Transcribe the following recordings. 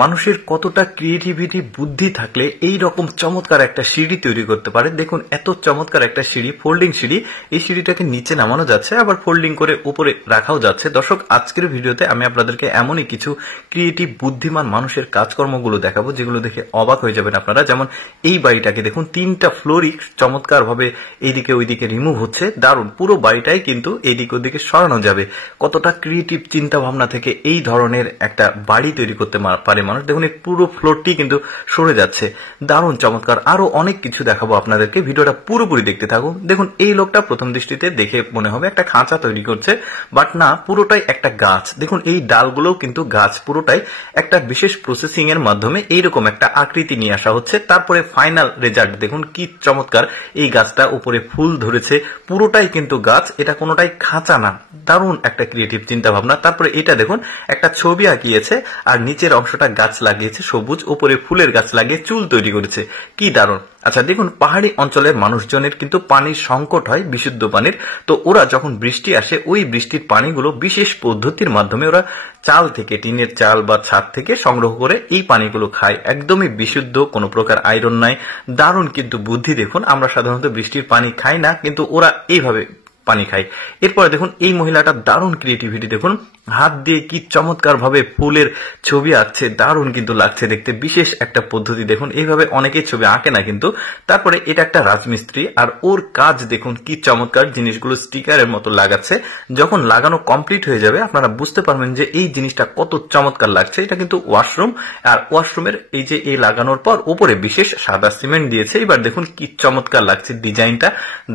মানুষের কতটা ক্রিয়েটিভিটি বুদ্ধি থাকলে এই রকম চমৎকার একটা সিঁড়ি তৈরি করতে পারে। দেখুন এত চমৎকার একটা সিঁড়ি, ফোল্ডিং সিঁড়ি। এই সিঁড়িটাকে নিচে নামানো যাচ্ছে, আবার ফোল্ডিং করে উপরে রাখাও যাচ্ছে। দর্শক, আজকের ভিডিওতে আমি আপনাদেরকে এমনই কিছু ক্রিয়েটিভ বুদ্ধিমান মানুষের কাজকর্মগুলো দেখাবো যেগুলো দেখে অবাক হয়ে যাবেন আপনারা। যেমন এই বাড়িটাকে দেখুন, 3টা ফ্লোরই চমৎকার ভাবে এইদিকে ওইদিকে রিমুভ হচ্ছে। দারুণ, পুরো বাড়িটাই কিন্তু এইদিকে ওইদিকে সরানো যাবে। কতটা ক্রিয়েটিভ চিন্তা ভাবনা থেকে এই ধরনের একটা বাড়ি তৈরি করতে পারে মানুষ। দেখুন এই পুরো ফ্লোরটি কিন্তু সরে যাচ্ছে। দারুণ চমৎকার। আরো অনেক কিছু দেখাবো আপনাদেরকে, ভিডিওটা পুরোপুরি দেখতে থাকুন। দেখুন এই লোকটা প্রথম দৃষ্টিতে দেখে মনে হবে একটা খাঁচা তৈরি করছে, বাট না, পুরোটাই একটা গাছ। দেখুন এই ডালগুলোও কিন্তু গাছ, পুরোটাই একটা বিশেষ প্রসেসিং এর মাধ্যমে এইরকম একটা আকৃতি নিয়ে আসা হচ্ছে। তারপরে ফাইনাল রেজাল্ট দেখুন কি চমৎকার। এই গাছটা উপরে ফুল ধরেছে, পুরোটাই কিন্তু গাছ, এটা কোনোটাই খাঁচা না। দারুণ একটা ক্রিয়েটিভ চিন্তা ভাবনা। তারপরে এটা দেখুন একটা ছবি আঁকিয়েছে আর নিচের অংশটা গাছ লাগিয়েছে সবুজ, উপরে ফুলের গাছ লাগিয়ে চুল তৈরি করেছে। কি দারুণ। আচ্ছা দেখুন, পাহাড়ি অঞ্চলের মানুষজনের কিন্তু পানির সংকট হয়, বিশুদ্ধ পানির। তো ওরা যখন বৃষ্টি আসে, ওই বৃষ্টির পানিগুলো বিশেষ পদ্ধতির মাধ্যমে ওরা চাল থেকে, টিনের চাল বা ছাদ থেকে সংগ্রহ করে এই পানিগুলো খায়। একদমই বিশুদ্ধ, কোনো প্রকার আয়রন নাই। দারুণ কিন্তু বুদ্ধি। দেখুন আমরা সাধারণত বৃষ্টির পানি খাই না, কিন্তু ওরা এইভাবে পানি খায়। এরপরে দেখুন এই মহিলাটা দারুণ ক্রিয়েটিভিটি। দেখুন হাত দিয়ে কি চমৎকার ভাবে ফুলের ছবি আঁকছে, দারুণ কিন্তু লাগছে দেখতে। বিশেষ একটা পদ্ধতি। দেখুন এইভাবে অনেকেই ছবি আঁকে না কিন্তু। তারপরে এটা একটা রাজমিস্ত্রি, আর ওর কাজ দেখুন কি চমৎকার। জিনিসগুলো স্টিকারের মতো লাগাচ্ছে। যখন লাগানো কমপ্লিট হয়ে যাবে আপনারা বুঝতে পারবেন যে এই জিনিসটা কত চমৎকার লাগছে। এটা কিন্তু ওয়াশরুম, আর ওয়াশরুমের এই যে এই লাগানোর পর উপরে বিশেষ সাদা সিমেন্ট দিয়েছে। এবার দেখুন কি চমৎকার লাগছে ডিজাইনটা,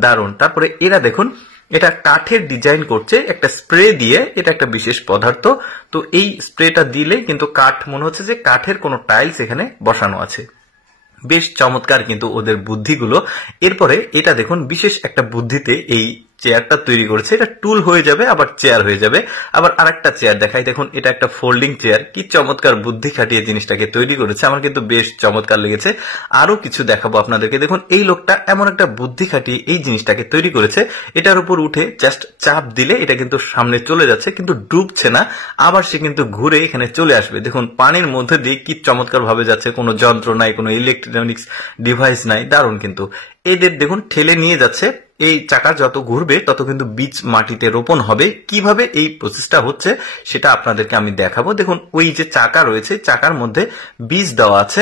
দারুণ। তারপরে এরা দেখুন এটা কাঠের ডিজাইন করছে একটা স্প্রে দিয়ে। এটা একটা বিশেষ পদার্থ, তো এই স্প্রেটা দিলে কিন্তু কাঠ মনে হচ্ছে যে কাঠের কোনো টাইলস এখানে বসানো আছে। বেশ চমৎকার কিন্তু ওদের বুদ্ধিগুলো। এরপরে এটা দেখুন বিশেষ একটা বুদ্ধিতে এই চেয়ারটা তৈরি করেছে। এটা টুল হয়ে যাবে, আবার চেয়ার হয়ে যাবে। আবার আরেকটা চেয়ার দেখাই, দেখুন এটা একটা ফোল্ডিং চেয়ার। কি চমৎকার বুদ্ধি খাটিয়ে জিনিসটাকে তৈরি করেছে, আমার কিন্তু বেশ চমৎকার লেগেছে। আরো কিছু দেখাবো আপনাদেরকে। দেখুন এই লোকটা এমন একটা বুদ্ধি খাটিয়ে এই জিনিসটাকে তৈরি করেছে। এটার উপর উঠে জাস্ট চাপ দিলে এটা কিন্তু সামনে চলে যাচ্ছে, কিন্তু ডুবছে না। আবার সে কিন্তু ঘুরে এখানে চলে আসবে। দেখুন পানির মধ্যে দিয়ে কি চমৎকার ভাবে যাচ্ছে, কোনো যন্ত্র নাই, কোনো ইলেকট্রনিক্স ডিভাইস নাই। দারুণ কিন্তু। এদের দেখুন ঠেলে নিয়ে যাচ্ছে। এই চাকা যত ঘুরবে তত কিন্তু বীজ মাটিতে রোপণ হবে। কিভাবে এই প্রসেসটা হচ্ছে সেটা আপনাদেরকে আমি দেখাবো। দেখুন ওই যে চাকা রয়েছে, চাকার মধ্যে বীজ দেওয়া আছে,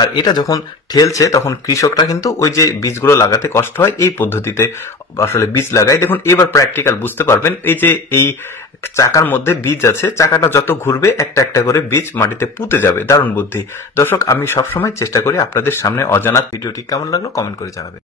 আর এটা যখন ঠেলছে তখন কৃষকরা কিন্তু ওই যে বীজগুলো লাগাতে কষ্ট হয়, এই পদ্ধতিতে আসলে বীজ লাগায়। দেখুন এবার প্র্যাকটিক্যাল বুঝতে পারবেন। এই যে এই চাকার মধ্যে বীজ আছে, চাকাটা যত ঘুরবে একটা একটা করে বীজ মাটিতে পুঁতে যাবে। দারুণ বুদ্ধি। দর্শক, আমি সবসময় চেষ্টা করি আপনাদের সামনে অজানা। ভিডিওটি কেমন লাগলো কমেন্ট করে জানাবেন।